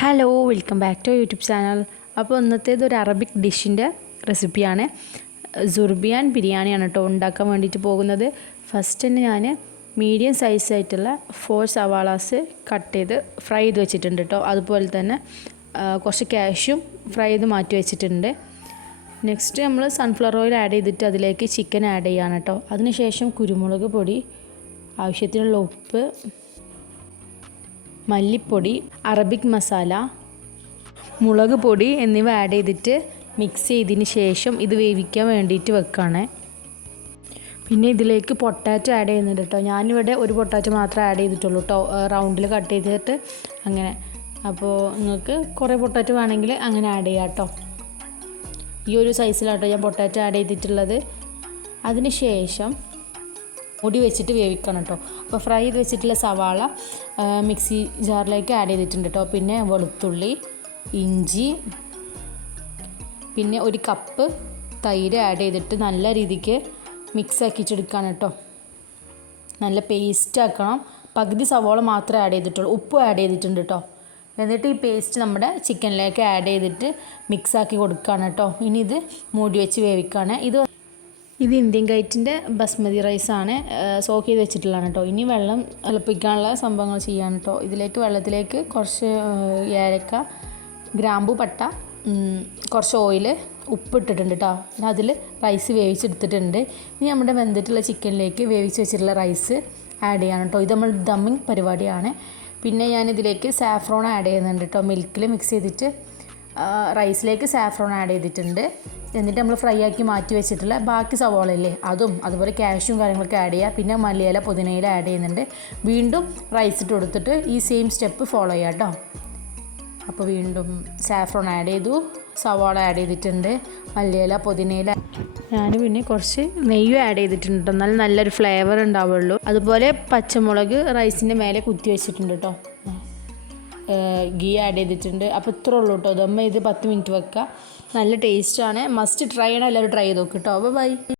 Hello welcome back to YouTube channel. അപ്പോൾ ഇന്നത്തേത് ഒരു അറബിക് ഡിഷിൻ്റെ റെസിപ്പിയാണ്. സുർബിയാൻ ബിരിയാണിയാണ് കേട്ടോ ഉണ്ടാക്കാൻ വേണ്ടിയിട്ട് പോകുന്നത്. ഫസ്റ്റ് തന്നെ ഞാൻ മീഡിയം സൈസായിട്ടുള്ള 4 സവാളാസ് കട്ട് ചെയ്ത് ഫ്രൈ ചെയ്ത് വെച്ചിട്ടുണ്ട് കേട്ടോ. അതുപോലെ തന്നെ കുറച്ച് ക്യാഷ്യും ഫ്രൈ ചെയ്ത് മാറ്റി വെച്ചിട്ടുണ്ട്. നെക്സ്റ്റ് നമ്മൾ സൺഫ്ലവർ ഓയിൽ ആഡ് ചെയ്തിട്ട് അതിലേക്ക് ചിക്കൻ ആഡ് ചെയ്യാണ് കേട്ടോ. അതിനുശേഷം കുരുമുളക് പൊടി, ആവശ്യത്തിനുള്ള ഉപ്പ്, മല്ലിപ്പൊടി, അറബിക് മസാല, മുളക് പൊടി എന്നിവ ആഡ് ചെയ്തിട്ട് മിക്സ് ചെയ്തതിന് ശേഷം ഇത് വേവിക്കാൻ വേണ്ടിയിട്ട് വെക്കുകയാണ്. പിന്നെ ഇതിലേക്ക് പൊട്ടാറ്റോ ആഡ് ചെയ്യുന്നുണ്ട് കേട്ടോ. ഞാനിവിടെ ഒരു പൊട്ടാറ്റോ മാത്രമേ ആഡ് ചെയ്തിട്ടുള്ളൂ കേട്ടോ, റൗണ്ടിൽ കട്ട് ചെയ്തിട്ട് അങ്ങനെ. അപ്പോൾ നിങ്ങൾക്ക് കുറേ പൊട്ടാറ്റോ വേണമെങ്കിൽ അങ്ങനെ ആഡ് ചെയ്യാം കേട്ടോ. ഈ ഒരു സൈസിലാട്ടോ ഞാൻ പൊട്ടാറ്റോ ആഡ് ചെയ്തിട്ടുള്ളത്. അതിന് ശേഷം പൊടി വെച്ചിട്ട് വേവിക്കണം കേട്ടോ. അപ്പോൾ ഫ്രൈ ചെയ്ത് വെച്ചിട്ടുള്ള സവാള മിക്സി ജാറിലേക്ക് ആഡ് ചെയ്തിട്ടുണ്ട് കേട്ടോ. പിന്നെ വെളുത്തുള്ളി, ഇഞ്ചി, പിന്നെ ഒരു കപ്പ് തൈര് ആഡ് ചെയ്തിട്ട് നല്ല രീതിക്ക് മിക്സ് ആക്കിയിട്ടെടുക്കണം കേട്ടോ. നല്ല പേസ്റ്റ് ആക്കണം. പകുതി സവാള മാത്രമേ ആഡ് ചെയ്തിട്ടുള്ളൂ, ഉപ്പ് ആഡ് ചെയ്തിട്ടുണ്ട് കേട്ടോ. എന്നിട്ട് ഈ പേസ്റ്റ് നമ്മുടെ ചിക്കനിലേക്ക് ആഡ് ചെയ്തിട്ട് മിക്സ് ആക്കി കൊടുക്കുകയാണ് കേട്ടോ. ഇനി ഇത് മൂടി വെച്ച് വേവിക്കുകയാണ്. ഇത് ഇന്ത്യൻ ഗേറ്റിൻ്റെ ബസ്മതി റൈസാണ്, സോക്ക് ചെയ്ത് വെച്ചിട്ടുള്ളതാണ് കേട്ടോ. ഇനി വെള്ളം തിളപ്പിക്കാനുള്ള സംഭവങ്ങൾ ചെയ്യാണ് കേട്ടോ. വെള്ളത്തിലേക്ക് കുറച്ച് ഏലക്ക, ഗ്രാമ്പു, പട്ട, കുറച്ച് ഓയിൽ, ഉപ്പ് ഇട്ടിട്ടുണ്ട് കേട്ടോ. പിന്നെ അതിൽ റൈസ് വേവിച്ചെടുത്തിട്ടുണ്ട്. ഇനി നമ്മുടെ വെന്തിട്ടുള്ള ചിക്കനിലേക്ക് വേവിച്ച് വെച്ചിട്ടുള്ള റൈസ് ആഡ് ചെയ്യണം കേട്ടോ. ഇത് നമ്മൾ ദമ്മിങ് പരിപാടിയാണ്. പിന്നെ ഞാനിതിലേക്ക് സാഫ്രോൺ ആഡ് ചെയ്യുന്നുണ്ട് കേട്ടോ. മിൽക്കിൽ മിക്സ് ചെയ്തിട്ട് റൈസിലേക്ക് സാഫ്രോൺ ആഡ് ചെയ്തിട്ടുണ്ട്. എന്നിട്ട് നമ്മൾ ഫ്രൈ ആക്കി മാറ്റി വെച്ചിട്ടുള്ള ബാക്കി സവാളയില്ലേ അതും അതുപോലെ ക്യാഷ്യും കാര്യങ്ങളൊക്കെ ആഡ് ചെയ്യുക. പിന്നെ മല്ലിയില, പുതിനയില ആഡ് ചെയ്യുന്നുണ്ട്. വീണ്ടും റൈസ് ഇട്ട് കൊടുത്തിട്ട് ഈ സെയിം സ്റ്റെപ്പ് ഫോളോ ചെയ്യാം കേട്ടോ. അപ്പോൾ വീണ്ടും സാഫ്രോൺ ആഡ് ചെയ്തു, സവാള ആഡ് ചെയ്തിട്ടുണ്ട്, മല്ലിയില, പുതിനയില. ഞാൻ പിന്നെ കുറച്ച് നെയ്യും ആഡ് ചെയ്തിട്ടുണ്ട് കേട്ടോ, എന്നാലും നല്ലൊരു ഫ്ലേവർ ഉണ്ടാവുള്ളൂ. അതുപോലെ പച്ചമുളക് റൈസിൻ്റെ മേലെ കുത്തി വെച്ചിട്ടുണ്ട് കേട്ടോ. ഗീ ആഡ് ചെയ്തിട്ടുണ്ട്. അപ്പോൾ ഇത്രേ ഉള്ളൂ കേട്ടോ. ദമ്മ ഇത് 10 മിനിറ്റ് വെക്കുക. നല്ല ടേസ്റ്റാണ്. മസ്റ്റ് ട്രൈ ചെയ്യണം. എല്ലാവരും ട്രൈ ചെയ്ത് നോക്ക് കേട്ടോ. ബൈ.